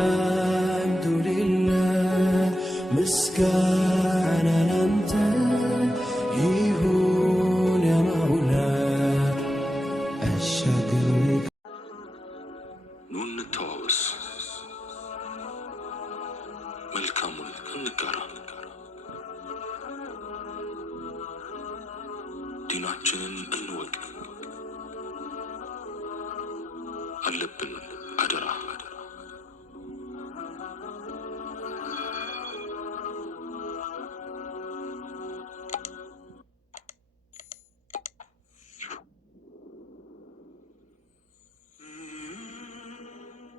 الحمد لله مسكانا لانت يهون يا مولاي الشكر نون التواوس ملكامون النقارة ديناتشنن انوق አለብን አደራ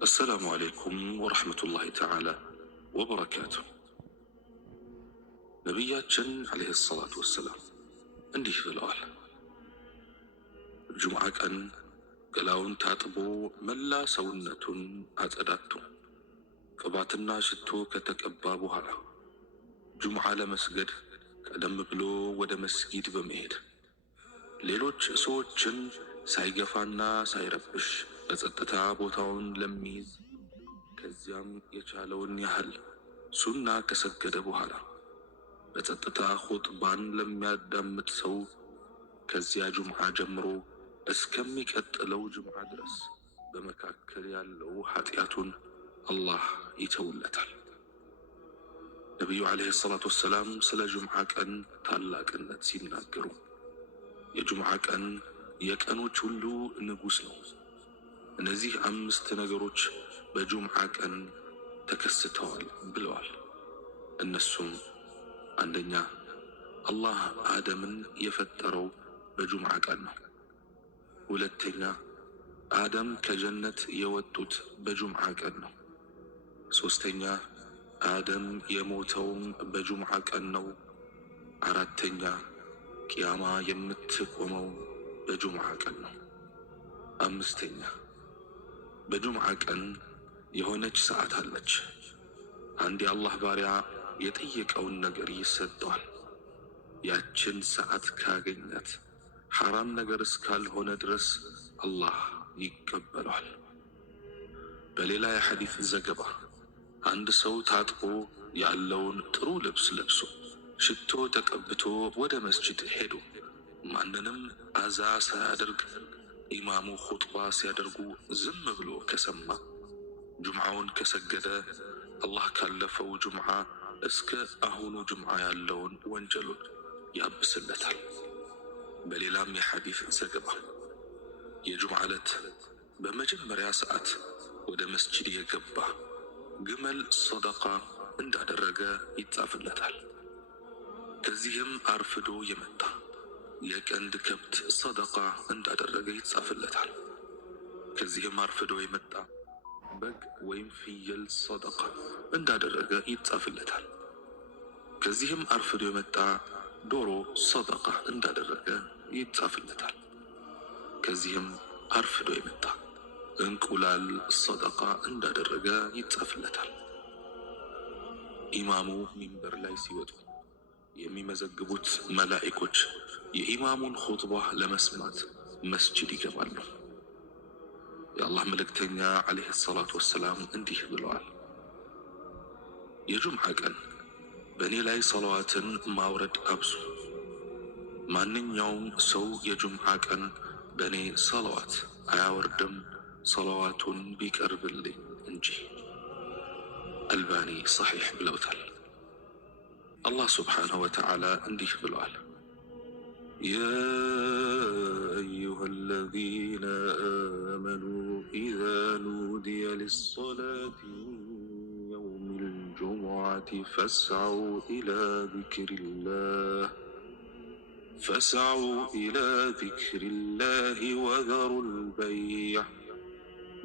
السلام عليكم ورحمة الله تعالى وبركاته ነቢያችን عليه الصلاة والسلام እንዲህ ብለዋል ጁምዓ ቀን ገላውን ታጥቦ መላ ሰውነቱን አጸዳድቶ ቅባትና ሽቶ ከተቀባ በኋላ ጁምዓ ለመስገድ ቀደም ብሎ ወደ መስጊድ በመሄድ ሌሎች ሰዎችን ሳይገፋና ሳይረብሽ በጸጥታ ቦታውን ለሚይዝ ከዚያም የቻለውን ያህል ሱና ከሰገደ በኋላ በጸጥታ ኹጥባን ለሚያዳምጥ ሰው ከዚያ ጁምዓ ጀምሮ እስከሚቀጥለው ጁምዓ ድረስ በመካከል ያለው ኃጢአቱን አላህ ይተውለታል። ነቢዩ ዓለይሂ ሰላቱ ወሰላም ስለ ጁምዓ ቀን ታላቅነት ሲናገሩ የጁምዓ ቀን የቀኖች ሁሉ ንጉሥ ነው። እነዚህ 5 ነገሮች በጁምዓ ቀን ተከስተዋል ብለዋል። እነሱም አንደኛ አላህ አደምን የፈጠረው በጁምዓ ቀን ነው። ሁለተኛ አደም ከጀነት የወጡት በጁምዓ ቀን ነው። ሶስተኛ አደም የሞተውም በጁምዓ ቀን ነው። አራተኛ ቂያማ የምትቆመው በጁምዓ ቀን ነው። አምስተኛ በጁምዓ ቀን የሆነች ሰዓት አለች። አንድ የአላህ ባሪያ የጠየቀውን ነገር ይሰጠዋል። ያችን ሰዓት ካገኛት ሐራም ነገር እስካልሆነ ድረስ አላህ ይቀበለዋል። በሌላ የሐዲስ ዘገባ አንድ ሰው ታጥቦ ያለውን ጥሩ ልብስ ለብሶ ሽቶ ተቀብቶ ወደ መስጂድ ሄዶ ማንንም አዛ ሳያደርግ ኢማሙ ኹጥባ ሲያደርጉ ዝም ብሎ ከሰማ ጁምዓውን ከሰገደ አላህ ካለፈው ጁምዓ እስከ አሁኑ ጁምዓ ያለውን ወንጀሉን ያብስለታል። በሌላም የሐዲስ ዘገባ የጁምዓ ዕለት በመጀመሪያ ሰዓት ወደ መስጂድ የገባ ግመል ሰደቃ እንዳደረገ ይጻፍለታል። ከዚህም አርፍዶ የመጣ የቀንድ ከብት ሰደቃ እንዳደረገ ይጻፍለታል። ከዚህም አርፍዶ የመጣ በግ ወይም ፍየል ሰደቃ እንዳደረገ ይጻፍለታል። ከዚህም አርፍዶ የመጣ ዶሮ ሰደቃ እንዳደረገ ይጻፍለታል። ከዚህም አርፍዶ የመጣ እንቁላል ሰደቃ እንዳደረገ ይጻፍለታል። ኢማሙ ሚንበር ላይ ሲወጡ የሚመዘግቡት መላእክቶች የኢማሙን ኹጥባ ለመስማት መስጂድ ይገባሉ። የአላህ መልእክተኛ ዓለይሂ ሰላቱ ወሰላም እንዲህ ብለዋል የጁምዓ ቀን በእኔ ላይ ሰላዋትን ማውረድ አብዙ። ማንኛውም ሰው የጁምዓ ቀን በእኔ ሰላዋት አያወርድም ሰላዋቱን ቢቀርብልኝ እንጂ። አልባኒ ሰሒሕ ብለውታል። አላህ ስብሓንሁ ወተዓላ እንዲህ ብለዋል ያ አዩሃ አለዚነ አመኑ ኢዛ ኑዲየ ሊሰላቲ الجمعة فاسعوا إلى ذكر الله وذروا البيع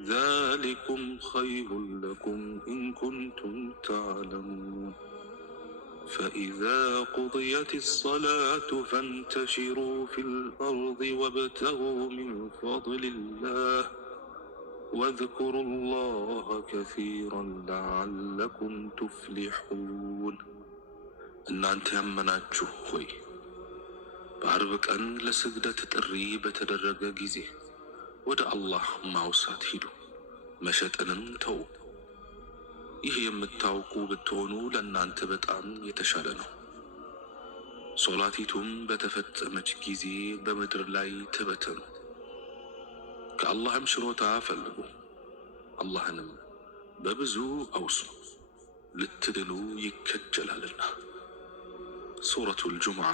ذلكم خير لكم إن كنتم تعلمون فإذا قضيت الصلاة فانتشروا في الأرض وابتغوا من فضل الله واذكروا الله كثيرا لعلكم تفلحون እናንተ ያመናችሁ ሆይ በአርብ ቀን ለስግደት ጥሪ በተደረገ ጊዜ ወደ አላህ ማውሳት ሂዱ፣ መሸጥንም ተው፣ ይህ የምታውቁ ብትሆኑ ለእናንተ በጣም የተሻለ ነው። ሶላቲቱም በተፈጸመች ጊዜ በምድር ላይ ተበተኑ፣ ከአላህም ሽሮታ ፈልጉ፣ አላህንም በብዙ አውሱ፣ ልትድኑ ይከጀላልና። ሱረቱል ጁምዓ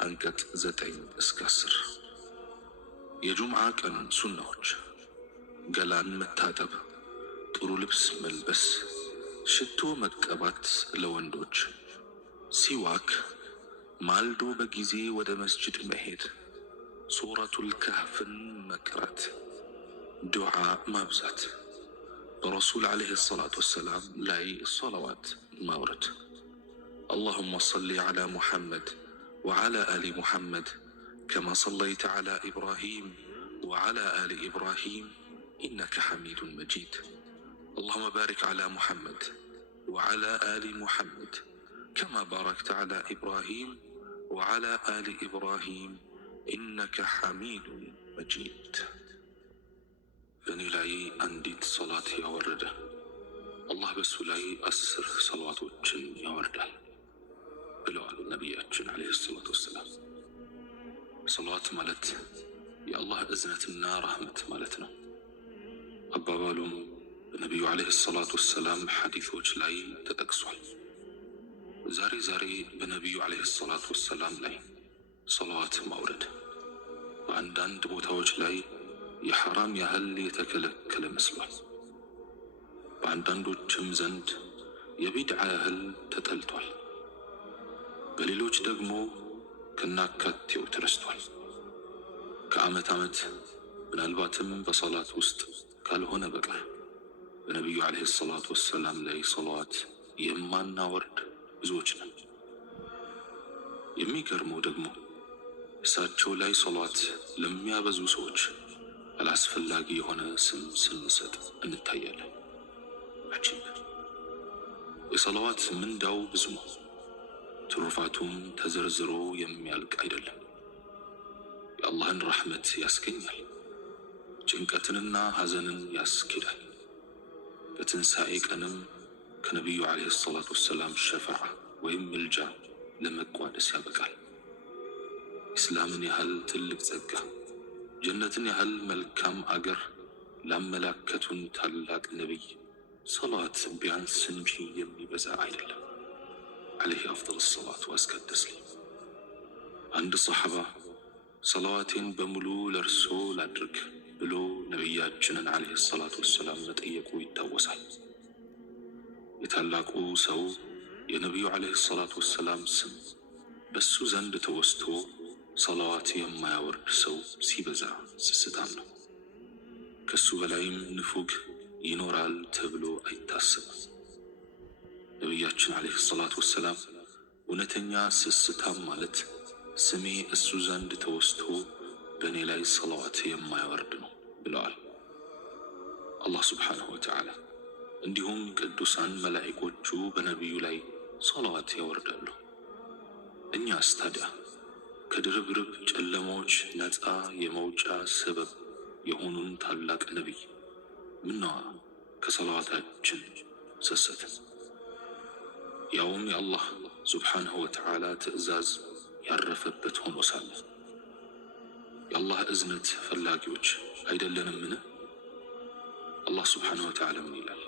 አንቀጽ 9-10። የጁምዓ ቀን ሱናዎች: ገላን መታጠብ፣ ጥሩ ልብስ መልበስ፣ ሽቶ መቀባት ለወንዶች፣ ሲዋክ፣ ማልዶ በጊዜ ወደ መስጅድ መሄድ፣ ሱረቱል ከህፍን መቅራት፣ ዱዓ ማብዛት፣ በረሱል ዓለይሂ ሰላቱ ወሰላም ላይ ሰለዋት ማውረድ። اللهم صل على محمد وعلى آل محمد كما صليت على إبراهيم وعلى آل إبراهيم إنك حميد مجيد. اللهم بارك على محمد وعلى آل محمد كما باركت على إبراهيم وعلى آل إبراهيم إنك حميد مجيد. بني لاي أنديت صلاة يورده الله بس لاي أسر صلاة وجن يورده ብለዋል ነቢያችን ዓለይሂ ሰላቱ ወሰላም። ሰላዋት ማለት የአላህ እዝነትና ረህመት ማለት ነው። አባባሉም በነቢዩ ዓለይሂ ሰላቱ ወሰላም ሐዲሶች ላይ ተጠቅሷል። ዛሬ በነቢዩ ዓለይሂ ሰላቱ ወሰላም ላይ ሰላዋት ማውረድ በአንዳንድ ቦታዎች ላይ የሐራም ያህል የተከለከለ መስሏል። በአንዳንዶችም ዘንድ የቢድዓ ያህል ተጠልቷል። በሌሎች ደግሞ ከናካቴው ተረስቷል። ከዓመት ዓመት ምናልባትም በሰላት ውስጥ ካልሆነ በቀር በነቢዩ ዓለይሂ ሰላቱ ወሰላም ላይ ሰላዋት የማናወርድ ብዙዎች ነን። የሚገርመው ደግሞ እሳቸው ላይ ሰላዋት ለሚያበዙ ሰዎች አላስፈላጊ የሆነ ስም ስንሰጥ እንታያለን። አጂብ! የሰላዋት ምንዳው ብዙ ነው። ትሩፋቱም ተዘርዝሮ የሚያልቅ አይደለም። የአላህን ረሕመት ያስገኛል፣ ጭንቀትንና ሐዘንን ያስኪዳል። በትንሣኤ ቀንም ከነቢዩ ዓለይሂ ሰላቱ ወሰላም ሸፋዓ ወይም ምልጃ ለመቋደስ ያበቃል። ኢስላምን ያህል ትልቅ ጸጋ፣ ጀነትን ያህል መልካም አገር ላመላከቱን ታላቅ ነቢይ ሰላዋት ቢያንስ እንጂ የሚበዛ አይደለም። عليه أفضل الصلاة وأزكى التسليم. عند الصحابة صلواتين بملو لرسول أدرك بلو نبيات جنن عليه الصلاة والسلام نتأيقوا يتوسع يتعلقوا سو يا نبي عليه الصلاة والسلام سم بس زند توستو صلواتي ما يورد سو سيبزع سستانو كسو بلايم نفوق ينورال تبلو أي تاسم ነቢያችን ዓለይሂ ሰላቱ ወሰላም እውነተኛ ስስታም ማለት ስሜ እሱ ዘንድ ተወስቶ በእኔ ላይ ሰላዋት የማያወርድ ነው ብለዋል። አላህ ሱብሓነሁ ወተዓላ እንዲሁም ቅዱሳን መላእክቶቹ በነቢዩ ላይ ሰላዋት ያወርዳሉ። እኛስ ታዲያ ከድርብርብ ጨለማዎች ነፃ የመውጫ ሰበብ የሆኑን ታላቅ ነቢይ ምነዋ ከሰላዋታችን ሰሰትን? ያውም የአላህ ሱብሓነሁ ወተዓላ ትእዛዝ ያረፈበት ሆኖ ሳለ የአላህ እዝነት ፈላጊዎች አይደለንምን? አላህ ሱብሓነሁ ወተዓላ ምን ይላል?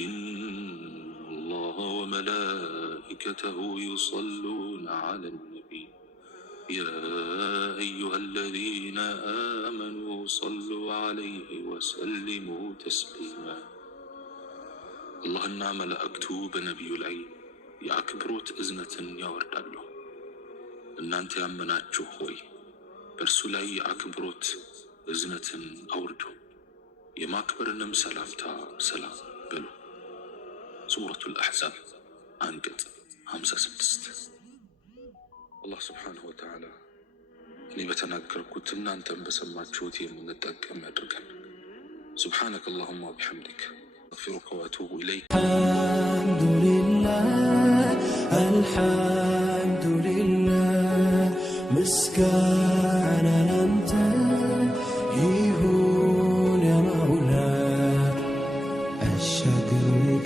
ኢነላሀ ወመላኢከተሁ ዩሰሉነ ዐለን ነቢይ ያ አዩሀለዚነ አመኑ ሰሉ ዐለይሂ ወሰሊሙ ተስሊማ። አላህና መላእክቱ በነቢዩ ላይ የአክብሮት እዝነትን ያወርዳሉ። እናንተ ያመናችሁ ሆይ በእርሱ ላይ የአክብሮት እዝነትን አውርዱ፣ የማክበርንም ሰላምታ ሰላም በሉ። ሱረቱል አሕዛብ አንቀጽ 56። አላህ ሱብሓነሁ ወተዓላ እኔ በተናገርኩት እናንተም በሰማችሁት የምንጠቀም ያድርገን። ሱብሓነከ አላሁመ ወቢሐምዲክ أغفرك وأتوب إليك. الحمد لله الحمد لله مسكانا أنت يهون يا مولاي الشكر